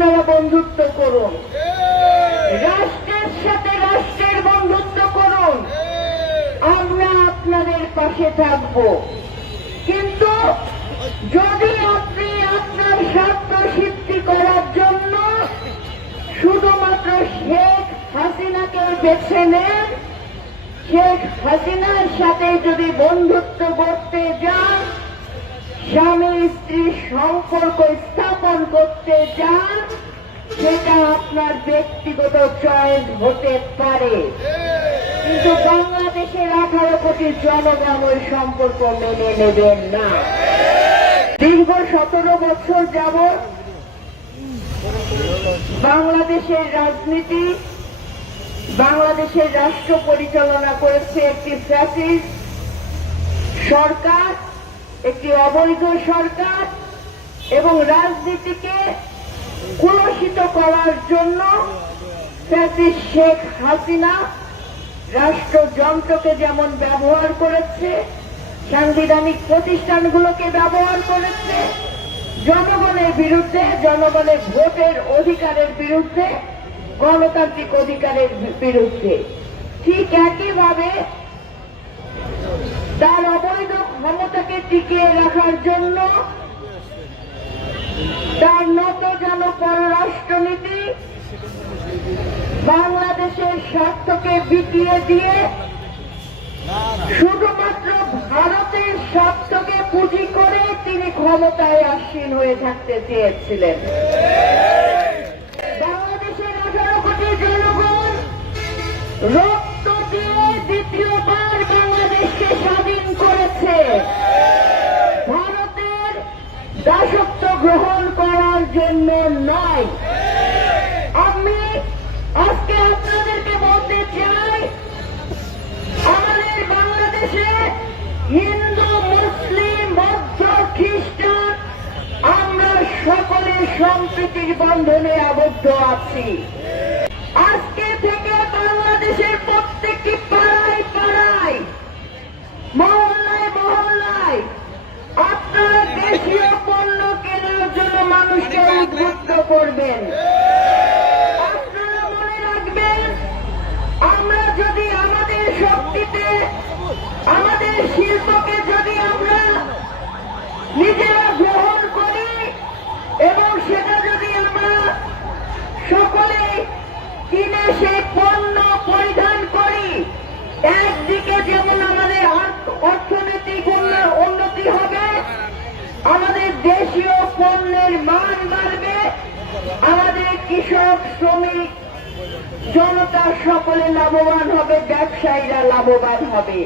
বন্ধুত্ব করুন। রাষ্ট্রের সাথে রাষ্ট্রের বন্ধুত্ব করুন। আমরা আপনাদের পাশে থাকব। কিন্তু যদি আপনি আপনার স্বার্থ সিদ্ধি করার জন্য শুধুমাত্র শেখ হাসিনাকে বেছে নেন শেখ হাসিনার সাথে যদি বন্ধুত্ব করতে যান স্বামী স্ত্রীর সম্পর্ক স্থাপন করতে যান সেটা আপনার ব্যক্তিগত চয়েস হতে পারে। কিন্তু বাংলাদেশের আঠারো কোটি জনগণ ওই সম্পর্ক মেনে নেবেন না। দীর্ঘ সতেরো বছর যাবৎ বাংলাদেশের রাজনীতি, বাংলাদেশের রাষ্ট্র পরিচালনা করেছে একটি ফ্যাসিস্ট সরকার। একটি অবৈধ সরকার এবং রাজনীতিকে কুলসিত করার জন্য ফ্যাসিস্ট শেখ হাসিনা রাষ্ট্রযন্ত্রকে যেমন ব্যবহার করেছে, সাংবিধানিক প্রতিষ্ঠানগুলোকে ব্যবহার করেছে, জনগণের বিরুদ্ধে, জনগণের ভোটের অধিকারের বিরুদ্ধে, গণতান্ত্রিক অধিকারের বিরুদ্ধে। ঠিক একইভাবে তার ক্ষমতাকে টিকিয়ে রাখার জন্য তার নত যেন পররাষ্ট্রনীতি বাংলাদেশের স্বার্থকে বিকিয়ে দিয়ে শুধুমাত্র ভারতের স্বার্থকে পুঁজি করে তিনি ক্ষমতায় আসীন হয়ে থাকতে চেয়েছিলেন। বাংলাদেশের আঠারো কোটি জনগণ রক্ত দাসত্ব গ্রহণ করার জন্য নয়। আমি আজকে আপনাদেরকে বলতে চাই, আমাদের বাংলাদেশে হিন্দু, মুসলিম, বৌদ্ধ, খ্রিস্টান, আমরা সকলে সম্প্রীতির বন্ধনে আবদ্ধ আছি। আজকে থেকে বাংলাদেশের প্রত্যেকটি পাড়ায় পাড়ায় উদ্বুদ্ধ করবেন। আমরা যদি আমাদের শক্তিতে আমাদের শিল্পকে যদি আমরা নিজেরা গ্রহণ করি এবং সেটা যদি আমরা সকলে কিনে সেই পণ্য পরিধান করি একদিকে যেমন আমাদের অর্থ- অর্থনৈতিক উন্ন- উন্নতি হবে আমাদের দেশীয় পণ্যের মান বাড়বে আমাদের কৃষক শ্রমিক জনতা সকলে লাভবান হবে ব্যবসায়ীরা লাভবান হবে।